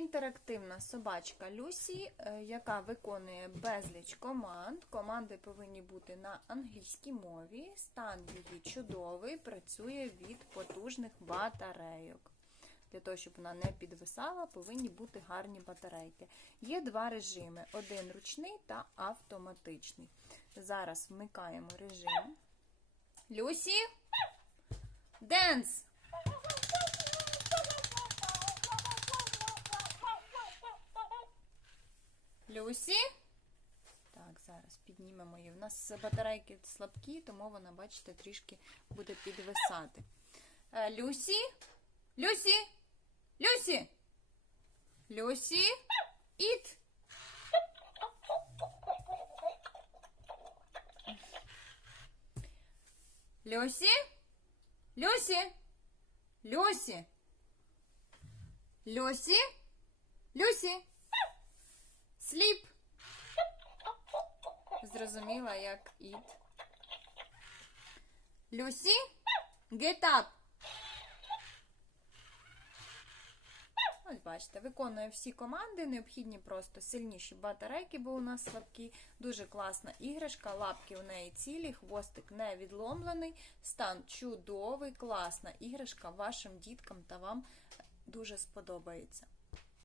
Інтерактивна собачка Люсі, е, яка виконує безліч команд. Команди повинні бути на англійській мові. Стан її чудовий, працює від потужних батарейок. Для того, щоб вона не підвисала, повинні бути гарні батарейки. Є два режими: один ручний та автоматичний. Зараз вмикаємо режим. Люсі! Денс! Люсі? Так, зараз піднімемо її. У нас батарейки слабкі, тому вона, бачите, трішки буде підвисати. Е, Люсі? Люсі? Люсі? Люсі? Іт? Люсі? Люсі? Люсі? Люсі? Люсі? Зрозуміла, як іт. Люсі? Get up. Ось бачите, виконує всі команди, необхідні просто сильніші батарейки, бо у нас слабкі. Дуже класна іграшка, лапки у неї цілі, хвостик не відломлений, стан чудовий, класна іграшка вашим діткам та вам дуже сподобається.